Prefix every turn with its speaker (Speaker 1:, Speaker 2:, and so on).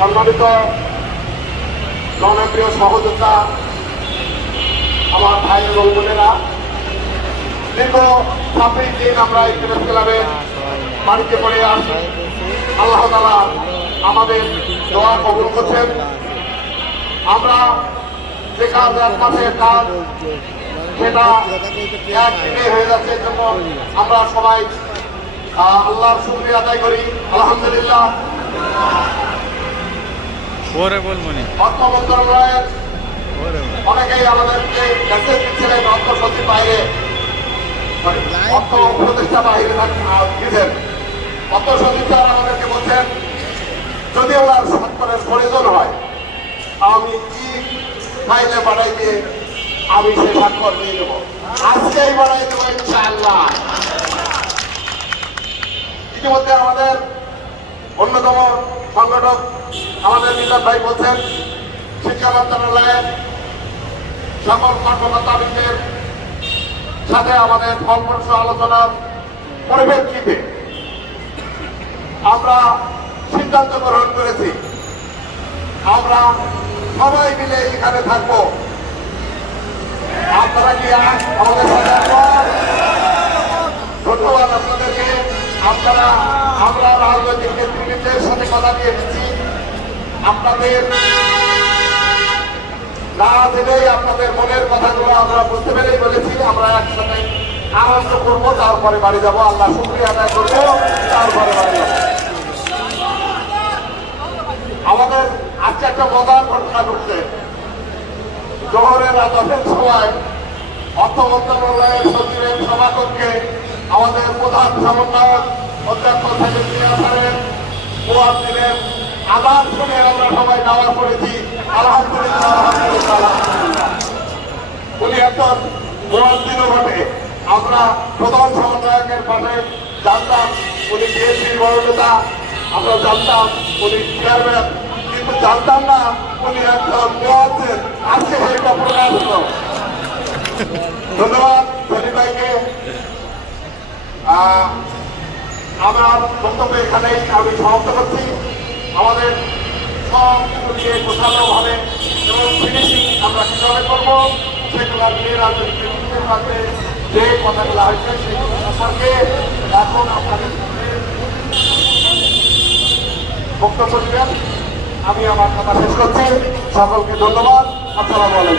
Speaker 1: সম্মানিত জনপ্রিয় সহযোদ্ধা, আমার ভাই এবং বোনেরা, দীর্ঘ ছাব্বিশ দিন আমরা এই প্রেস ক্লাবে বাড়িতে পড়ে আসি আল্লাহ তালা আমাদের দোয়া কবুল করছেন। আমরা যে কাজ এক কাজ, সেটা একদিনে হয়ে যাচ্ছে জন্য আমরা সবাই আল্লাহর শুক্রিয়া আদায় করি। আলহামদুলিল্লাহ।
Speaker 2: ওরে বল মনে।
Speaker 1: অর্থ মন্ত্রণালয়ের অনেকেই আমাদেরকে মেসেজ দিচ্ছিলেন অর্থ সচিব বাইরে। অর্থ উপদেষ্টা বাইরে দিয়েছেন। অর্থ সচিব স্যার আমাদেরকে বলছেন যদি ওনার স্বাক্ষরের প্রয়োজন হয় আমি কি ফাইলে বাড়াই দিয়ে আমি সে স্বাক্ষর নিয়ে দেবো আজকেই বাড়াই দেবো ইনশাআল্লাহ। ইতিমধ্যে আমাদের অন্যতম সংগঠক আমাদের মিজান ভাই বলছেন শিক্ষা মন্ত্রণালয়ের সকল কর্মকর্তাদের সাথে আমাদের ফলপ্রসূ আলোচনার পরিপ্রেক্ষিতে আমরা সিদ্ধান্ত গ্রহণ করেছি। আমরা সবাই মিলে এখানে থাকব। আপনারা কি আমাদের? ধন্যবাদ আপনাদেরকে। আপনারা আমরা রাজনৈতিক নেতৃবৃন্দের সাথে কথা দিয়ে এসেছি আপনাদের না জেনেই আপনাদের মনের কথাগুলো আমরা বুঝতে পেরেই বলেছি। আমরা একসাথে আনন্দ করব, তারপরে বাড়ি যাব। আল্লাহ শুক্রিয়া আদায় করব, তারপরে বাড়ি যাব। আমাদের আজকে একটা মজার ঘটনা ঘটছে। জোহরের আদালতের সময় অর্থ মন্ত্রণালয়ের সচিবের সভাকক্ষে আমাদের প্রধান সমন্বয়ক অধ্যক্ষ সাহেব শুনে আমরা সবাই দাওয়া করেছি। আমরা প্রধান জানতাম উনি বিএনপির বড় আমরা জানতাম উনি চেয়ারম্যান কিন্তু জানতাম না উনি একজন আজকে সেটা প্রকাশ হলো ধন্যবাদ সলিম ভাইকে। আমার বক্তব্য এখানেই আমি সমাপ্ত করছি। আমাদের সব কিছুকে গোছানোভাবে এবং ফিনিশিং আমরা কীভাবে করব সেগুলো নিয়ে রাজনৈতিক নেতৃত্বের যে কথাগুলো হয়েছে সেগুলো এখন আপনাদের বক্তব্য দিবেন আমি আমার কথা শেষ করছি। সকলকে ধন্যবাদ। আসসালামু আলাইকুম।